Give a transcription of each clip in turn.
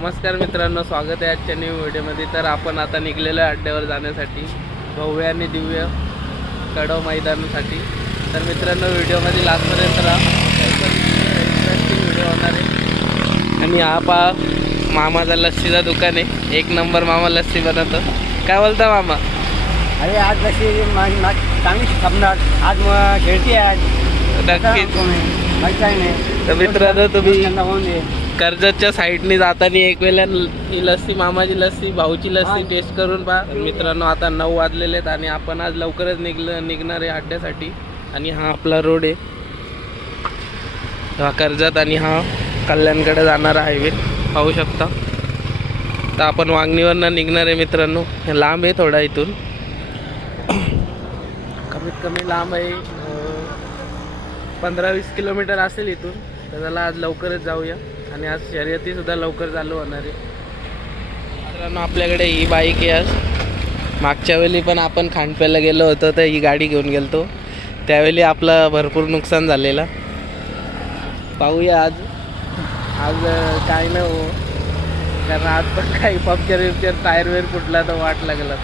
नमस्कार मित्रांनो स्वागत आहे आजच्या न्यू व्हिडिओमध्ये तर आपण आता निघलेलो आहे अड्ड्यावर जाण्यासाठी. भव्य आणि दिव्य कडव मैदानासाठी. तर मित्रांनो व्हिडिओमध्ये लास्टपर्यंत राहा. इंटरेस्टिंग व्हिडिओ होणार आहे. आणि हा पा मामाचा लस्सीचा दुकान आहे. एक नंबर मामा लस्सी बनवतो. काय बोलता मामा? अरे आज मा- चांगली थांबणार आज मग खेळते आज. नक्कीच. आहे? नाही. तर मित्रांनो तुम्ही कर्जतच्या साईडने जाताना एक वेळेला ही लस्सी मामाची लस्सी भाऊची लस्सी. टेस्ट करून पहा. तर मित्रांनो आता नऊ वाजलेले आहेत आणि आपण आज लवकरच निघलं निघणार आहे अड्ड्यासाठी. आणि हा आपला रोड आहे. हा कर्जत आणि हा कल्याणकडे जाणारा हायवे पाहू शकता. तर आपण वांगणीवरनं निघणार आहे मित्रांनो. हे लांब आहे थोडा इथून. कमीत कमी लांब आहे पंधरा वीस किलोमीटर असेल इथून. तर त्याला आज लवकरच जाऊया. आणि आज शर्यती सुद्धा लवकर चालू होणार आहे. मित्रांनो आपल्याकडे ही बाईक आहे आज. मागच्या वेळी पण आपण खांडप्याला गेलो होतो तर ही गाडी घेऊन गेलतो. त्यावेळी आपलं भरपूर नुकसान झालेलं. पाहूया आज. आज काय नाही हो. कारण आज पण काही पंक्चर विक्चर टायर वेअर फुटला तर वाट लागला.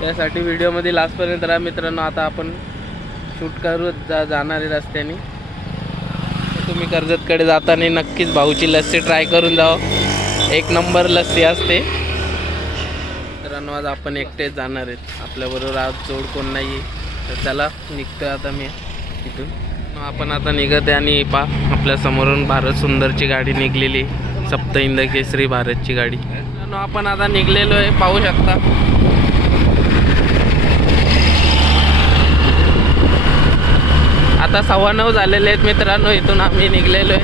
त्यासाठी व्हिडिओमध्ये लास्टपर्यंत राहा मित्रांनो. आता आपण शूट करू जा जाणार आहे रस्त्याने. तुम्ही कर्जतकडे जाताना नक्कीच भाऊची लस्सी ट्राय करून जावं एक नंबर लस्सी असते. मित्रांनो आज आपण एकटेच जाणार आहेत. आपल्याबरोबर आज जोड कोण नाही आहे तर चला निघतोय आता मी इथून. मग आपण आता निघत आहे आणि पा आपल्या समोरून भारत सुंदरची गाडी निघलेली आहे. सप्त इंद केसरी भारतची गाडी. आपण आता निघलेलो आहे. पाहू शकता. आता सव्वा नऊ झालेले आहेत मित्रांनो इथून आम्ही निघलेलो आहे.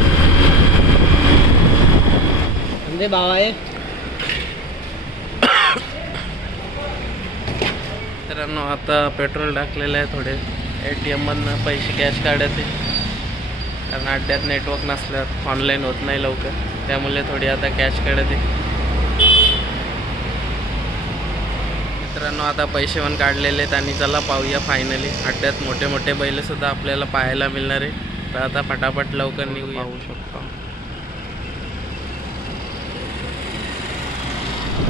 म्हणजे भाव आहे मित्रांनो आता पेट्रोल टाकलेलं आहे थोडे. ए टी एममधनं पैसे कॅश काढायचे. कारण अड्ड्यात नेटवर्क नसल्यावर ऑनलाईन होत नाही लवकर. त्यामुळे थोडी आता कॅश काढते मित्रांनो आता पैसे पण काढलेले आहेत आणि चला पाहूया फायनली अड्ड्यात मोठे मोठे बैलसुद्धा आपल्याला पाहायला मिळणार आहे. तर आता फटाफट लवकर निघू पाहू शकतो.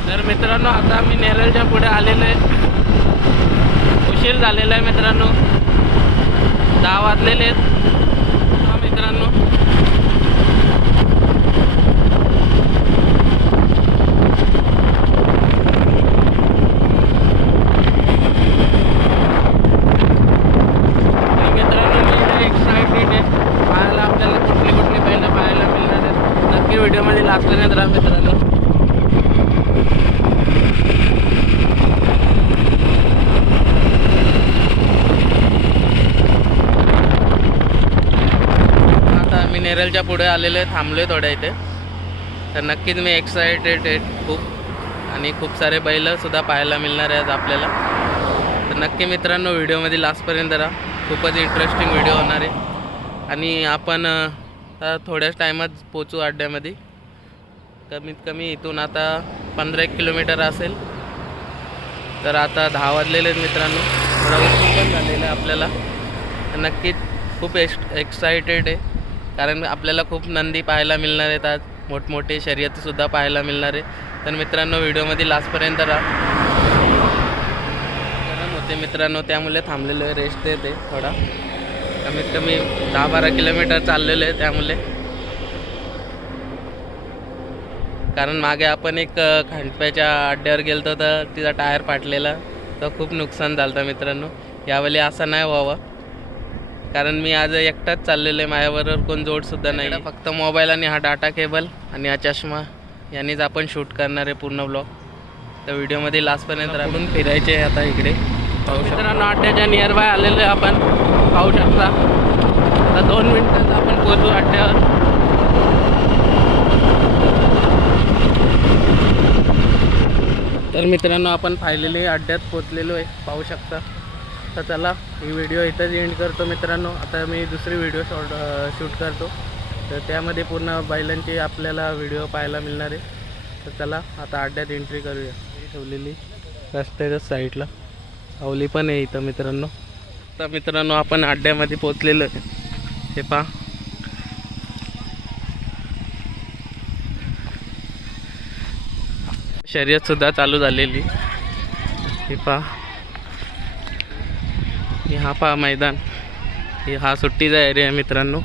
तर मित्रांनो आता आम्ही नेरळच्या पुढे आलेलो आहे. उशीर झालेला आहे मित्रांनो. दहा वाजलेले आहेत हा मित्रांनो आणि मित्रांनो मी एक्साइटेड आहे पाहायला आपल्याला कुठली कुठली पहिलं पाहायला मिळणार आहेत नक्की व्हिडिओमध्ये लास्टपर्यंत मित्रांनो. आता मी नेरलच्या पुढे आलेले थांबलोय थांबलो आहे थोड्या इथे. तर नक्कीच मी एक्सायटेड आहे खूप. आणि खूप सारे बैलसुद्धा पाहायला मिळणार आहेत आपल्याला. तर नक्की मित्रांनो व्हिडिओमध्ये लास्टपर्यंत राहा. खूपच इंटरेस्टिंग व्हिडिओ होणार आहे. आणि आपण आता थोड्याच टायमात पोचू अड्ड्यामध्ये. कमीत कमी इथून आता पंधरा एक किलोमीटर असेल. तर आता दहा वाजलेले आहेत मित्रांनो. थोडा उशीर पण झालेला आहे आपल्याला. तर नक्कीच खूप एक्स एक्सायटेड आहे. कारण आपल्याला खूप नंदी पाहायला मिळणार आहेत आज. मोठमोठे शर्यतीसुद्धा पाहायला मिळणार आहे. तर मित्रांनो व्हिडिओमध्ये लास्टपर्यंत राहा. गरम होते मित्रांनो त्यामुळे थांबलेलो आहे. रेस्ट येते थोडा. कमीत कमी दहा बारा किलोमीटर चाललेलो आहे त्यामुळे. कारण मागे आपण एक खांडप्याच्या अड्ड्यावर गेलतो तर तिचा टायर फाटलेला. तर खूप नुकसान झालं होतं मित्रांनो. यावेळी असं नाही व्हावं. कारण मी आज एकटाच चाललेलो आहे. माझ्याबरोबर कोण जोडसुद्धा नाही. फक्त मोबाईल आणि हा डाटा केबल आणि हा चष्मा यांनीच आपण शूट करणार आहे पूर्ण ब्लॉग तर व्हिडिओमध्ये लास्टपर्यंत राहून फिरायचे आहे आता इकडे. पाहू मित्रांनो अड्ड्याच्या नियर बाय आलेलो आहे आपण. पाहू शकता. आता दोन मिनिटात आपण पोचू अड्ड्यावर. तर मित्रांनो आपण पाहिलेले अड्ड्यात पोचलेलो आहे. पाहू शकता. तर चला ही व्हिडिओ इथंच एंड करतो मित्रांनो. आता मी दुसरी व्हिडिओ शॉर्ट शूट करतो. तर त्यामध्ये पूर्ण बैलांची आपल्याला व्हिडिओ पाहायला मिळणार आहे. तर चला आता अड्ड्यात एंट्री करूया. ठेवलेली रस्त्याच्या साईडला सावली पण आहे इथं मित्रांनो. तर मित्रांनो आपण अड्ड्यामध्ये पोचलेलो आहे. हे पहा. शर्यतसुद्धा चालू झालेली. हे पहा. हा पहा मैदान. हा सुट्टीचा एरिया आहे मित्रांनो.